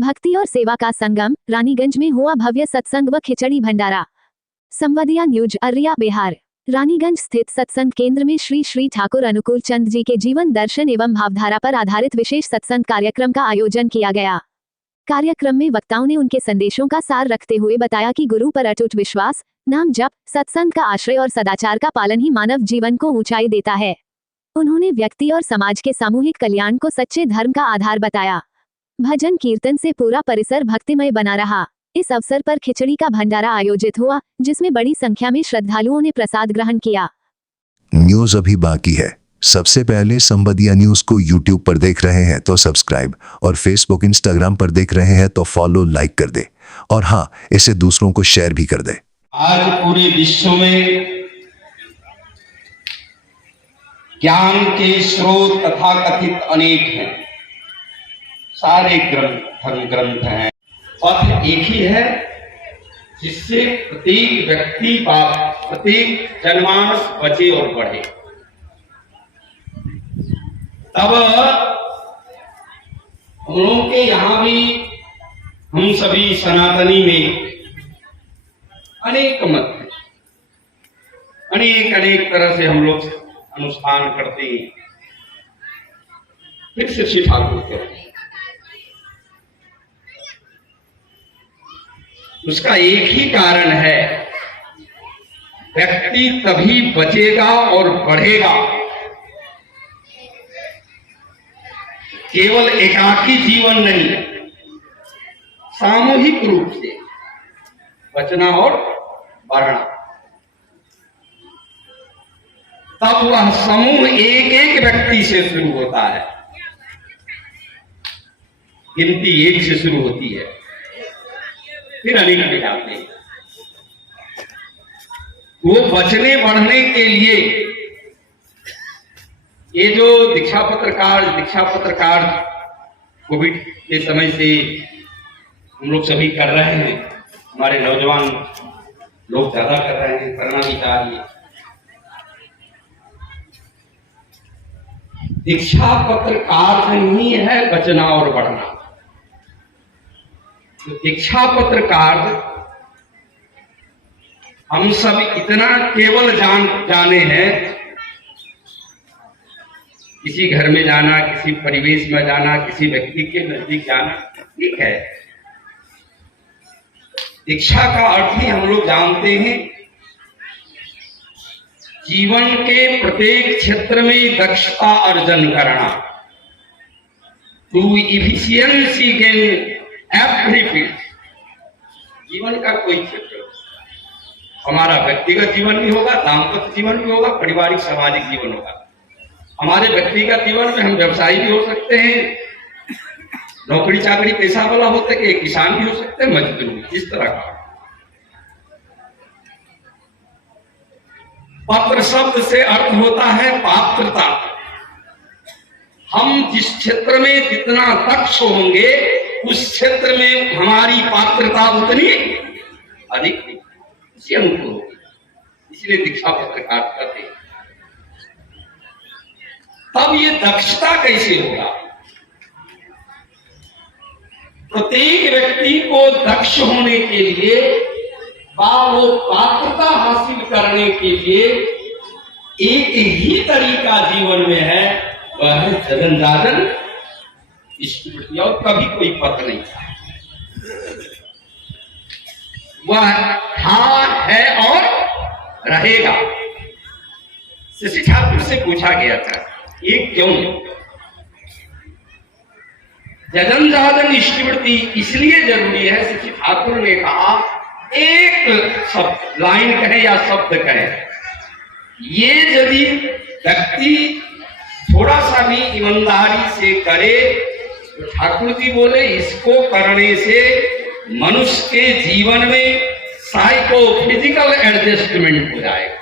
भक्ति और सेवा का संगम, रानीगंज में हुआ भव्य सत्संग व खिचड़ी भंडारा। संवादिया न्यूज, अररिया, बिहार। रानीगंज स्थित सत्संग केंद्र में श्री श्री ठाकुर अनुकूल चंद जी के जीवन दर्शन एवं भावधारा पर आधारित विशेष सत्संग कार्यक्रम का आयोजन किया गया। कार्यक्रम में वक्ताओं ने उनके संदेशों का सार रखते हुए बताया कि गुरु पर अटूट विश्वास, नाम जप, सत्संग का आश्रय और सदाचार का पालन ही मानव जीवन को ऊंचाई देता है। उन्होंने व्यक्ति और समाज के सामूहिक कल्याण को सच्चे धर्म का आधार बताया। भजन कीर्तन से पूरा परिसर भक्तिमय बना रहा। इस अवसर पर खिचड़ी का भंडारा आयोजित हुआ, जिसमें बड़ी संख्या में श्रद्धालुओं ने प्रसाद ग्रहण किया। न्यूज अभी बाकी है। सबसे पहले संवादिया न्यूज को यूट्यूब पर देख रहे हैं तो सब्सक्राइब, और फेसबुक इंस्टाग्राम पर देख रहे हैं तो फॉलो, लाइक कर दे, और हाँ, इसे दूसरों को शेयर भी कर दे। आज पूरे विश्व में ज्ञान के स्रोत तथा कथित अनेक हैं। सारे धर्म ग्रंथ हैं, पथ एक ही है जिससे प्रत्येक व्यक्ति प्रत्येक जनमानस बचे और बढ़े। तब हम लोगों के यहाँ भी, हम सभी सनातनी में अनेक मत हैं, अनेक तरह से हम लोग अनुष्ठान करते हैं। फिर से श्री ठाकुर कहते हैं, उसका एक ही कारण है, व्यक्ति तभी बचेगा और बढ़ेगा केवल एकाकी जीवन नहीं, सामूहिक रूप से बचना और बढ़ना। तब वह समूह एक एक व्यक्ति से शुरू होता है, गिनती एक से शुरू होती है, फिर अनेक में जाते हैं। वो बचने बढ़ने के लिए ये जो दीक्षा पत्र कार्ड कोविड के समय से हम लोग सभी कर रहे हैं, हमारे नौजवान लोग ज्यादा कर रहे हैं, करना भी चाहिए। दीक्षा पत्र कार्ड नहीं है बचना और बढ़ना। तो दीक्षा पत्र कार्ड हम सब इतना केवल जाने हैं, किसी घर में जाना, किसी परिवेश में जाना, किसी व्यक्ति के नजदीक जाना, ठीक है। दीक्षा का अर्थ ही हम लोग जानते हैं, जीवन के प्रत्येक क्षेत्र में दक्षता अर्जन करना, to efficiency gain every field. जीवन का कोई क्षेत्र, हमारा व्यक्तिगत जीवन भी होगा, दाम्पत्य जीवन भी होगा, पारिवारिक सामाजिक जीवन होगा। हमारे व्यक्तिगत जीवन में हम व्यवसायी भी हो सकते हैं, नौकरी चाकरी पेशा वाला हो सकते हैं, किसान भी हो सकते हैं, मजदूर भी, इस तरह का। पत्र शब्द से अर्थ होता है पात्रता। हम जिस क्षेत्र में जितना दक्ष होंगे, उस क्षेत्र में हमारी पात्रता उतनी अधिक इसी अनुकूल होगी। इसलिए दीक्षा पत्र कार्ड करते हैं। तब ये दक्षता कैसे होगा? प्रत्येक व्यक्ति को दक्ष होने के लिए, वो पात्रता हासिल करने के लिए एक ही तरीका जीवन में है, वह है जगन स्मृति। और कभी कोई पथ नहीं था, वह था, है और रहेगा। श्री ठाकुर से पूछा गया था, ये क्यों? जगन स्मृति इसलिए जरूरी है, श्री ठाकुर ने कहा, एक शब्द, लाइन कहे या शब्द कहे, ये यदि व्यक्ति थोड़ा सा भी ईमानदारी से करे, तो ठाकुर जी बोले, इसको करने से मनुष्य के जीवन में साइको फिजिकल एडजस्टमेंट हो जाएगा।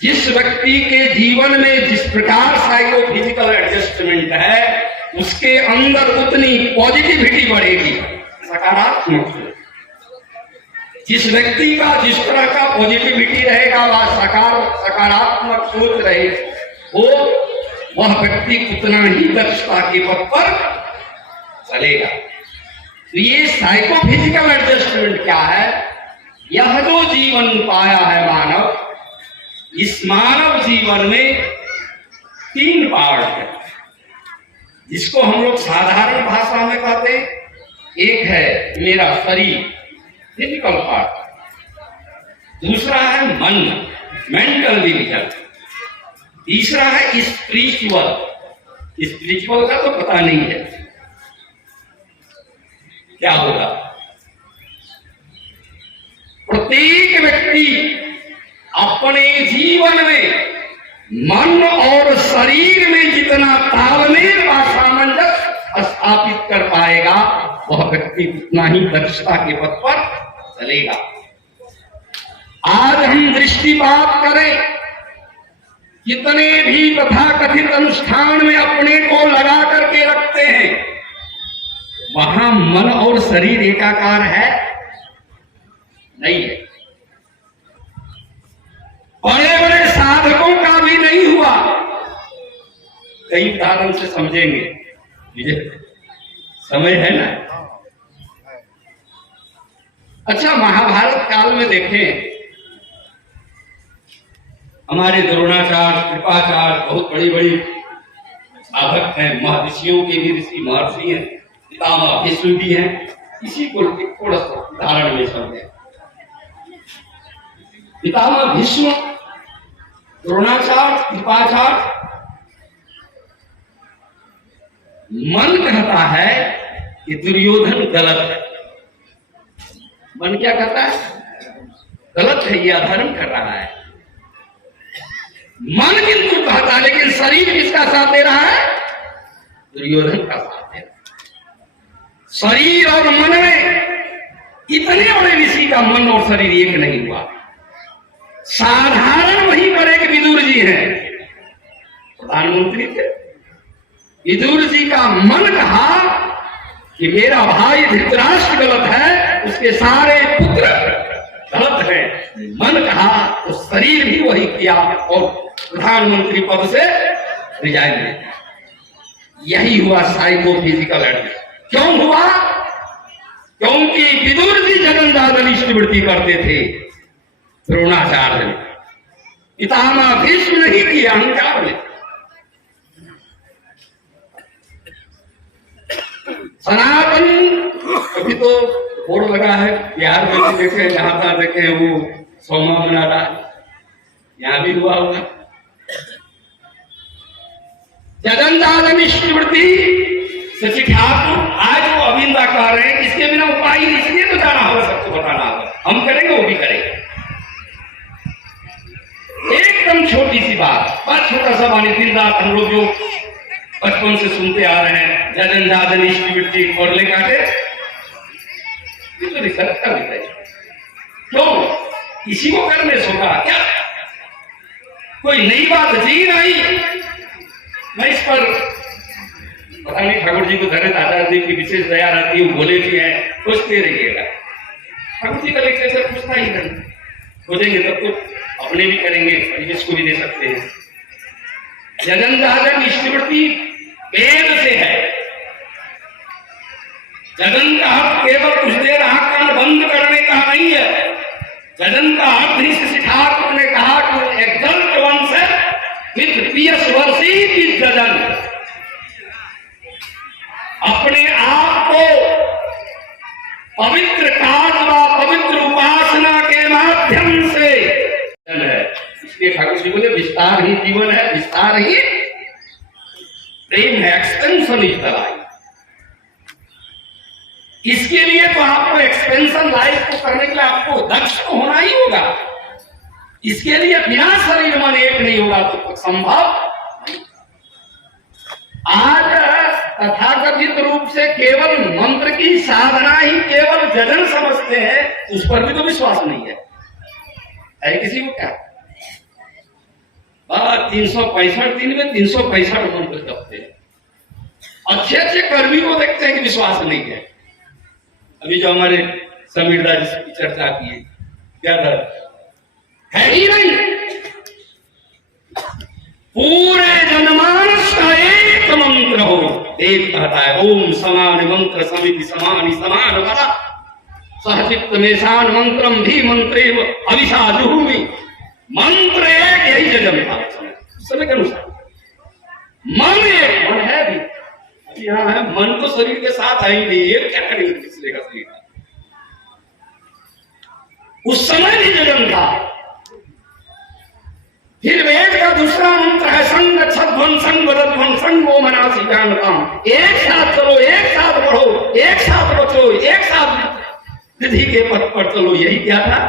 जिस व्यक्ति के जीवन में जिस प्रकार साइको फिजिकल एडजस्टमेंट है, उसके अंदर उतनी पॉजिटिविटी बढ़ेगी, सकारात्मक। जिस व्यक्ति का जिस तरह का पॉजिटिविटी रहेगा, वह सकारात्मक सोच रहे, वह व्यक्ति उतना ही दक्षता के पथ पर चलेगा। तो ये साइकोफिजिकल एडजस्टमेंट क्या है? यह जो जीवन पाया है मानव, इस मानव जीवन में 3 पार्ट है, जिसको हम लोग साधारण भाषा में कहते हैं। एक है मेरा शरीर, फिजिकल पार्ट, दूसरा है मन, मेंटल डिवीजन, तीसरा है स्पिरिचुअल। स्पिरिचुअल का तो पता नहीं है क्या होगा। प्रत्येक व्यक्ति अपने जीवन में मन और शरीर में जितना तालमेल व सामंजस्य स्थापित कर पाएगा, वह व्यक्ति उतना ही दक्षता के पथ पर चलेगा। आज हम दृष्टिपात करें, कितने भी तथाकथित अनुष्ठान में अपने को लगा करके रखते हैं, वहां मन और शरीर एकाकार है नहीं है। बड़े बड़े साधकों का भी नहीं हुआ। कई उदाहरण से समझेंगे, मुझे समय है ना। अच्छा, महाभारत काल में देखें, हमारे द्रोणाचार्य, कृपाचार्य बहुत बड़ी बड़ी साधक हैं, महर्षियों के भी ऋषि महर्षि हैं, पितामह भीष्म भी हैं। इसी को थोड़ा सा उदाहरण में समझे। पितामह भीष्म, द्रोणाचार्य, कृपाचार्य, मन कहता है कि दुर्योधन गलत है। मन क्या कहता है? गलत है, ये अधर्म कर रहा है। मन किंतु कहता, लेकिन शरीर किसका साथ दे रहा है? दुर्योधन का साथ दे रहा है। शरीर और मन में इतने बड़े ऋषि का मन और शरीर एक नहीं हुआ। साधारण वहीं पर एक विदुर जी हैं, प्रधानमंत्री थे। विदुर जी का मन कहा कि मेरा भाई धृतराष्ट्र गलत है, उसके सारे पुत्र गलत है। मन कहा तो शरीर भी वही किया और प्रधानमंत्री पद से रिजाइन दे दिया। यही हुआ साइकोफिजिकल एडजस्टमेंट। क्यों हुआ? क्योंकि विदुर जी जगन्नाथ इष्टवृत्ति करते थे, द्रोणाचार्य ने, पितामह भीष्म नहीं किया, अहंकार में। सनातन, अभी तो बोर्ड लगा है बिहार में भी देखे, जहां तक देखे वो सोमा बना रहा है, यहां भी हुआ होगा। जगन्नाथ इष्टवृत्ति शशि ठाकुर आज वो अविंदा कह रहे हैं, इसके बिना उपाय नहीं, इसलिए तो जाना होगा, सबको बताना होगा। हम करेंगे, वो भी करेंगे। एकदम छोटी सी बात, बहुत छोटा सा वाणी, दिन रात हम लोग जो बचपन से सुनते आ रहे हैं, जगन्नाथ इष्टवृत्ति कोरले काटे, ये तो रिसर्च का विषय है। क्यों? इसी को करने से होगा क्या? कोई नई बात जी नहीं। मैं इस पर पता नहीं, ठाकुर जी को धरे दादाजी की विशेष दया रहती है, बोले भी है, सोचते रहिएगा। ठाकुर जी का लेक्चर पूछना ही नहीं, खोजेंगे तब तो अपने भी करेंगे, परिवेश को भी दे सकते हैं। जगन्नाथ इष्टवृत्ति वेद से है। जगन का अर्थ केवल कुछ देर आंख कान बंद करने का नहीं है। जगन का अर्थ ही शशि ठाकुर ने कहा कि एक्सल्ट वंस विद पियस वर्सी विद जगन, अपने आप को पवित्र कार्य व पवित्र उपासना के माध्यम से है। इसलिए ठाकुर जी बोले विस्तार ही जीवन है, विस्तार ही प्रेम है, एक्सपेंशन इज द लाइफ। इसके लिए तो आपको एक्सपेंशन लाइफ को करने के लिए आपको दक्ष तो होना ही होगा। इसके लिए बिना शरीर मन एक नहीं होगा तो संभव। आज तथाकथित रूप से केवल मंत्र की साधना ही केवल जजन समझते हैं, उस पर भी तो विश्वास नहीं है किसी को। क्या 365 दिन में 365 मंत्र जपते हैं। अच्छे अच्छे कर्मी को देखते हैं कि विश्वास नहीं है। अभी जो हमारे समीर दास की चर्चा की है, क्या था? है ही नहीं। पूरे जनमानस का एक एक मंत्र हो। वेद कहता है ओम समान मंत्र समिति समानि समान बला सहचित्त मेषान मंत्रम भी मंत्रेव अभिषा जुहुमि। मंत्र एक, यही जन्म था समय के अनुसार। मन एक, मन है भी अभी यहाँ है, मन तो शरीर के साथ है ही नहीं, ये क्या करेंगे पिछले का शरीर। उस समय भी जन्म था। फिर वेद का दूसरा मंत्र है संग छध्वन संग रध्वन संगो मनासी जानताम। एक साथ चलो, एक साथ बढ़ो, एक साथ बचो, एक साथ विधि के पथ पर चलो। यही क्या था?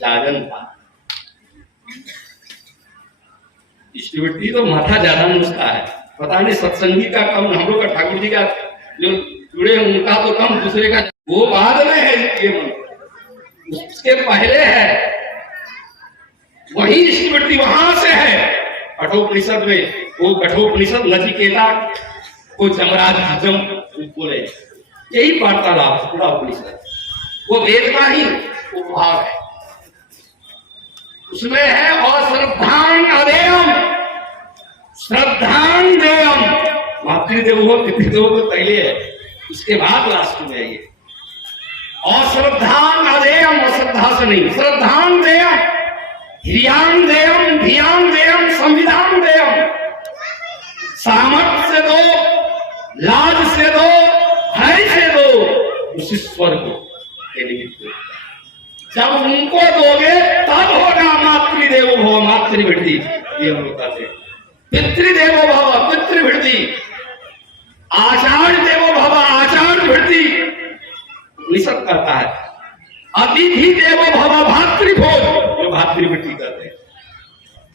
जागरण था। इष्टवृत्ति तो माथा ज्यादा नुस्खा है, पता नहीं सत्संगी का कम, हम लोग का ठाकुर जी का जो जुड़े हैं उनका तो कम, दूसरे का वो बाद में है। ये मंत्र उसके पहले है, वही इष्टवृत्ति वहां से है। कठोपनिषद में वो कठोपनिषद नचिकेता को जमराज जम बोले, यही वार्तालाप पूरा उपनिषद, वो वेद का ही उपभाग है। उसमें है अश्रद्धां अदेयम, श्रद्धां देयम। मातृदेव हो पितृदेव को पहले है, उसके बाद लास्ट में है ये अश्रद्धां अदेयम। अश्रद्धा से नहीं, श्रद्धां देयम, ह्रियां देयम, धियां देयम, संविधान देयम। सामर्थ्य से दो, लाज से दो, भय से दो, उस ईश्वर को जब उनको दोगे तब होगा मातृदेवो भव मातृवृत्ति। ये हम लोग कहते हैं पितृदेवो भव पितृवृत्ति, आचार्य देवो भव आचार्य वृत्ति निषद करता है। अतिथि देवो भव भातृभोज, जो भातृवृत्ति कहते हैं।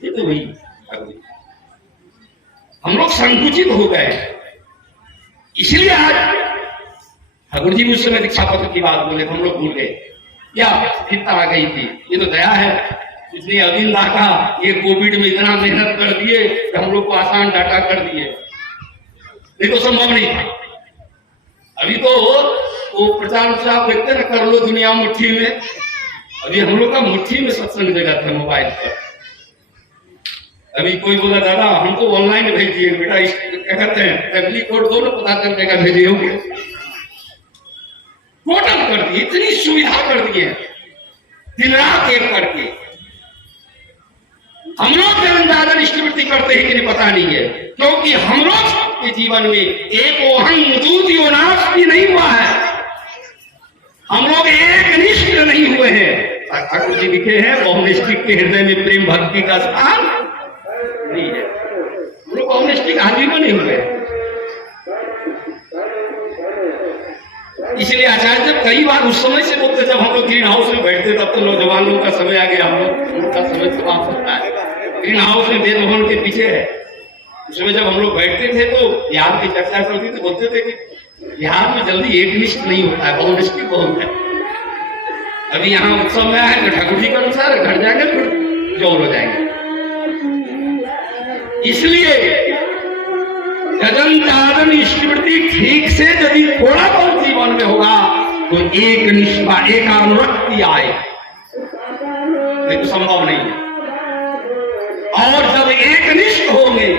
ये तो वही हम लोग संकुचित हो गए, इसलिए आज ठाकुर जी उस समय दीक्षा पत्र की बात बोले, हम लोग भूल गए। क्या फिरता आ गई थी, ये तो दया है। इसलिए अविंद का ये कोविड में इतना मेहनत कर दिए कि हम लोग को आसान डाटा कर दिए, नहीं तो संभव नहीं था। अभी तो वो प्रचार प्रसार देखते ना, कर लो दुनिया मुट्ठी में। अभी हम लोग का मुट्ठी में सत्संग जगह था मोबाइल पर। अभी कोई बोला दादा हम तो ऑनलाइन भेजिए बेटा, क्या कहते हैं फैमिली कोड दो ना, पता कर देगा भेजे होंगे। टोटल कर दिए, इतनी सुविधा कर दी है, दिन रात एक करके। हम लोग जन्मजागरण इष्टवृत्ति करते हैं कि नहीं पता नहीं है, क्योंकि हम लोग के जीवन में एक ओहम दूतियो नाश भी नहीं हुआ है। हम लोग एक निष्ठ नहीं हुए हैं। ठाकुर जी लिखे हैं बहुनिष्ठिक के हृदय में प्रेम भक्ति का स्थान नहीं है। हम लोग बहुनिष्ठिक हाजिर में नहीं हुए। इसलिए आचार्य जब कई बार उस समय से बोलते, जब हम लोग ग्रीन हाउस में बैठते तब तो नौजवानों का समय आ गया, हम लोग का समय समाप्त होता है। ग्रीन हाउस में वेद भवन के पीछे है। उसमें जब हम लोग बैठते थे तो बिहार की चर्चा चलती थी, बोलते थे कि बिहार में जल्दी एक निष्ठ नहीं होता है, बहुनिष्ठ बहुत है। अभी यहाँ उत्सव में आए तो ठाकुर जी के अनुसार घर जाएंगे फिर जोर हो जाएंगे। इसलिए जगन्नाथन इष्टवृत्ति ठीक से यदि थोड़ा बहुत जीवन में होगा तो एक निष्ठा एक अनुरक्ति आए, लेकिन संभव नहीं है। और जब एक निष्ठ होंगे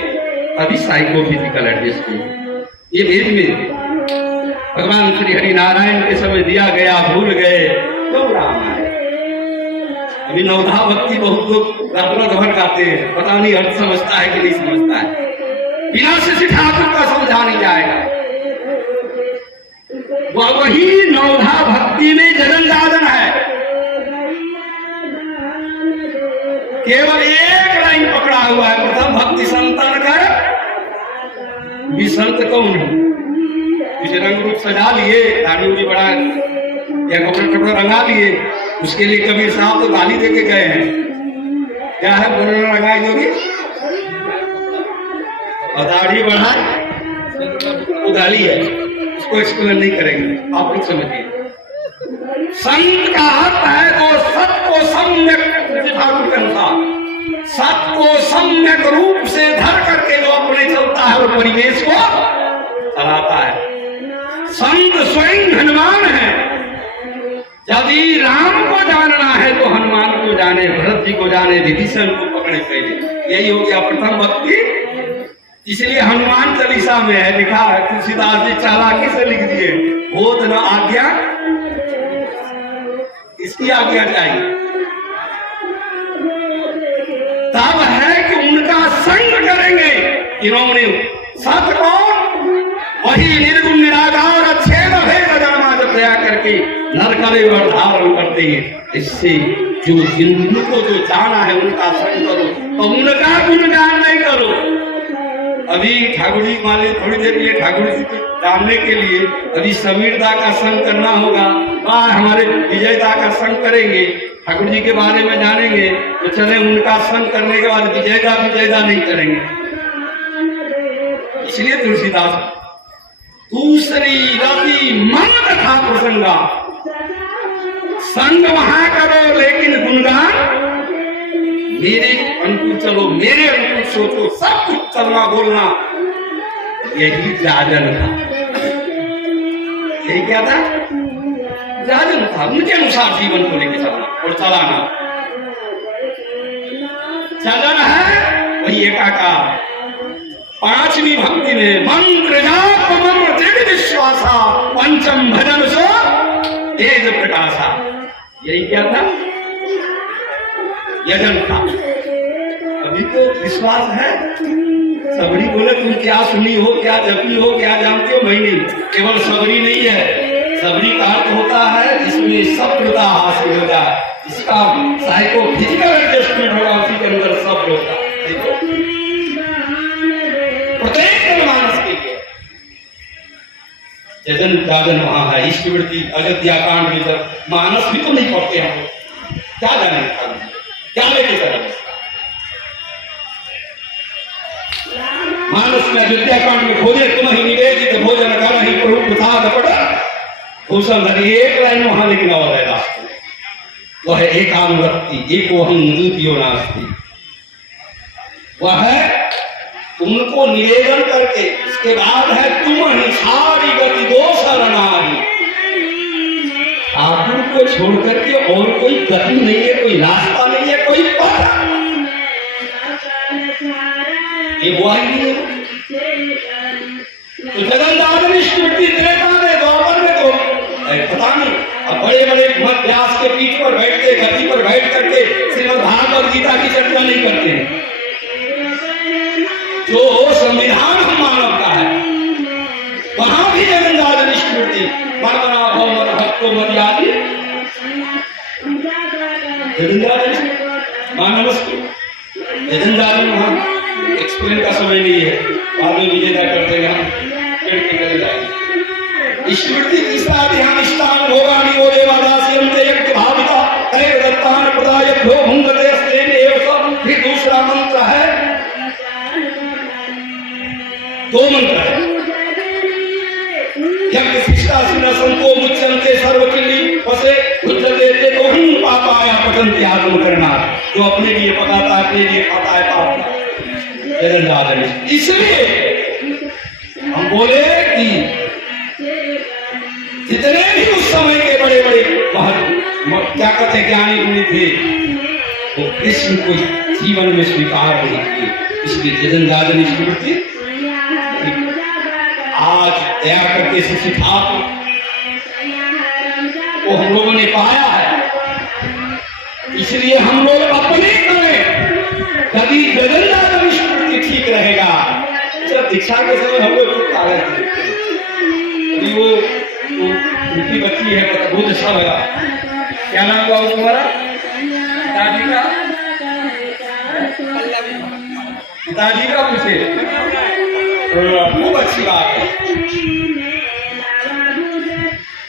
तभी साइकोफिजिकल एडजस्टमेंट। ये वेद में भगवान श्री हरि नारायण के समय दिया गया, भूल गए तो राम आए। अभी नवधा भक्ति बहुत लोग रात भर गाते हैं, पता नहीं अर्थ समझता है कि नहीं समझता है। बिना से ठाकुर का समझा नहीं जाएगा। वही नवधा भक्ति में जगन्नाथन है। केवल एक लाइन पकड़ा हुआ है, प्रथम भक्ति संतन कर विसंत कौन है। इसे रंग रूप सजा लिए, दाढ़ी उड़ी बढ़ा या कपड़ा रंगा लिए, उसके लिए कबीर साहब तो गाली देके गए हैं। क्या है बोलना लगाए जोगी और दाढ़ी बढ़ाए, वो गाली है, उसको एक्सप्लेन नहीं करेंगे, आप लोग समझिए। संत का हक है तो सत को सम्यक ठाकुर के अनुसार सत को सम्यक रूप से धर करके जो अपने चलता है वो परिवेश को चलाता है। संत स्वयं हनुमान है। यदि राम को जानना है तो हनुमान को जाने, भरत जी को जाने, विभीषण को पकड़े पहले। यही हो गया प्रथम भक्ति इसलिए हनुमान चालीसा में है, लिखा है, तुलसीदास जी चालाकी से लिख दिए, होत न आज्ञा, इसकी आज्ञा चाहिए। तब है कि उनका संग करेंगे। इन्होंने सत कौन, वही निर्गुण निराकार अच्छेद भेद जामा जब दया करके नर करे और धारण करते हैं। इससे जो जिनको जो जाना है उनका संग करो, तो उनका गुणगान नहीं करो। अभी ठाकुर जी मान लीजिए थोड़ी देर लिए ठाकुर जी को जानने के लिए अभी समीरदा का संग करना होगा, हमारे विजयदा का संग करेंगे, ठाकुर जी के बारे में जानेंगे, तो चले उनका संग करने के बाद विजयदा नहीं करेंगे। इसलिए तुलसीदास दूसरी रति मन कथा प्रसंगा, संग वहां करो लेकिन गुणगान मेरे अनुकूल चलो, मेरे अनुकूल सोचो, सब कुछ चलना बोलना, यही जाजन था। यही क्या था? जाजन था, उनके अनुसार जीवन को लेकर चलना और चलाना। जाजन है वही एकाकार। पांचवी भक्ति में मंत्र जाप मम दृढ़ विश्वासा, पंचम भजन सो तेज प्रकाशा। यही क्या था? यजन था। अभी तो विश्वास है। सबरी बोले तुम क्या सुनी हो, क्या जपी हो, क्या जानते हो, मैं नहीं। केवल सबरी नहीं है, सबरी का अर्थ होता है जिसमें शब्दता हासिल हो जाए, इसका साइको फिजिकल एडजस्टमेंट होगा, उसी के अंदर सब होता है। प्रत्येक मानस के लिए जजन जाजन वहां है। इष्टवृत्ति अयोध्या कांड में जब मानस भी तो नहीं पढ़ते हम, क्या जाने क्या लेके चले। मानस में अयोध्या कांड में खोजे तुम ही निवेदित भोजन कर ही प्रभु प्रसाद पड़ा भूषण धरी, एक लाइन वहां लेकिन और है रास्ते, वह है एकानुरक्ति, एको हम द्वितीयो नास्ति। वह है उनको निवेदन करके इसके बाद है तुम ही सारी गति दो शरणारी। ठाकुर को छोड़ करके और कोई गति नहीं है, कोई रास्ता नहीं है, कोई पथ। ये वो ही नहीं है। तो जगन्नाथ स्मृति त्रेता में द्वापर में तो पता नहीं, अब बड़े बड़े व्यास के पीठ पर बैठ के गति पर बैठ करके श्रीमद् भागवत गीता की चर्चा नहीं करते हैं। जो संविधान हम मानव का है वहां भी जगन्नाथ स्मृति मन बना भव मन भक्तो मर्यादी वहां एक्सप्लेन का समय नहीं है, बाद में विजेता करते हैं। स्मृति तीसरा ध्यान स्थान भोगानी ओरे वादास्यम ते यज्ञ भाविता तय दत्तान प्रदाय भो भुंगते अस्तेन एव सब। फिर दूसरा मंत्र है, दो मंत्र है। यज्ञ शिष्टासीन संतो मुच्यन्ते सर्वकिल्ली वसे उच्चते ते कोहं पापाया पठन्ति आत्म करना। जो अपने लिए पकाता है, अपने लिए खाता है, पाप जगन्नाथ। इसलिए हम बोले कि जितने भी उस समय के बड़े बड़े क्या कहते ज्ञानी गुणी थे वो कृष्ण को जीवन में स्वीकार नहीं किए। इसलिए जगन्नाथ स्मृति आज दया करके शिष्य ठाकुर को हम लोगों ने पाया है। इसलिए हम लोग अपने करें, कभी जगन्नाथ स्मृति ठीक रहेगा। जब दीक्षा के समय हम लोग अभी वो उनकी बच्ची है, बहुत अच्छा लगा। क्या नाम हुआ तुम्हारा? पिताजी का, पिताजी का पूछे, खूब अच्छी बात है।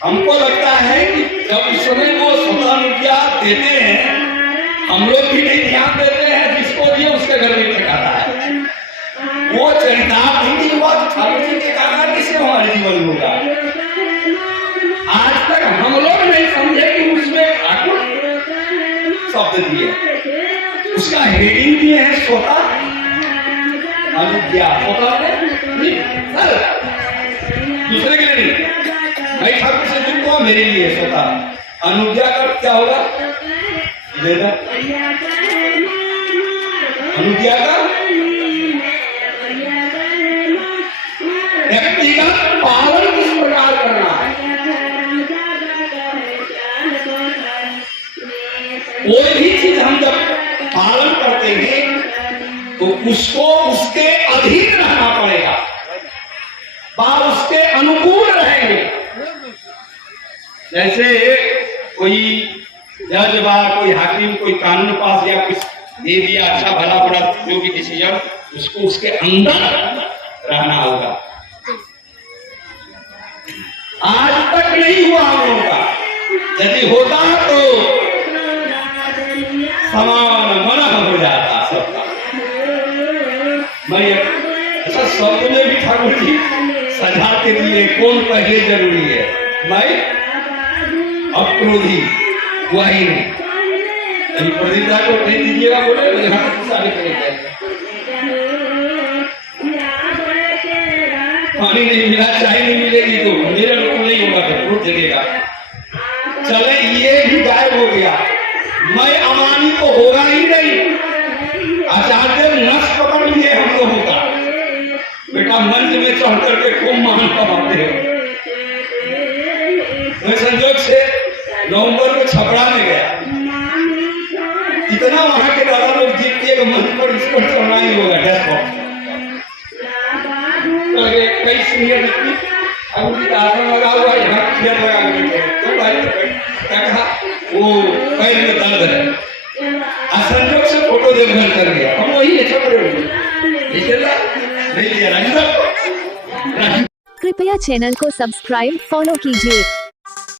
हमको लगता है कि जब उस समय वो स्वतंत्रता देते हैं, हम लोग भी नहीं ध्यान देते हैं, जिसको दिए उसके घर में ठेकाता है। वो चरितार्थ ही नहीं हुआ तो ठाकुर जी के कारण किसे हमारे जीवन में होगा। आज तक हम लोग नहीं समझे कि उसमें ठाकुर शब्द दिए, उसका हेडिंग दिए है स्वतः अनुज्ञा। दूसरे के लिए नहीं, भाई ठाकुर से जुड़ को मेरे लिए स्वतः अनुज्ञा का क्या होगा? अनुज्ञा का तो उसको उसके अधीन रहना पड़ेगा, बात उसके अनुकूल रहेंगे। जैसे कोई जज बा, कोई हाकिम, कोई कानून पास या कुछ दे दिया अच्छा भला बुरा जो भी डिसीजन, उसको उसके अंदर रहना होगा। आज तक नहीं हुआ हम लोगों का, यदि होता तो समान मन हो जाता सबका। मैं अच्छा शब्द में भी ठाकुर जी सजा के लिए कौन पहले जरूरी है, मैं अक्रोधी वही नहीं। अभी प्रदीपता को नहीं दीजिएगा, बोले मुझे हाथ सारे करेंगे, पानी नहीं मिला, चाय नहीं मिलेगी तो मेरे अनुकूल नहीं होगा, तो वोट जगेगा। चले ये भी गायब हो गया, मैं अमानी तो होगा ही नहीं। आचार्य नस पकड़ लिए हम लोगों का, बेटा मंच में चढ़ करके खूब मान कमाते हो। मैं संजोग से नवंबर में छपरा में गया, इतना वहां के दादा लोग जीत के मंच पर इस पर चढ़ना ही होगा डैशबोर्ड। कई सीनियर व्यक्ति आसन लगा हुआ है, यहाँ चेयर लगा हुआ है, तो भाई क्या कहा, वो पैर में दर्द है, संजोग से फोटो देखभाल कर लिया, हम वही है छपरे नहीं लिया। कृपया चैनल को सब्सक्राइब फॉलो कीजिए।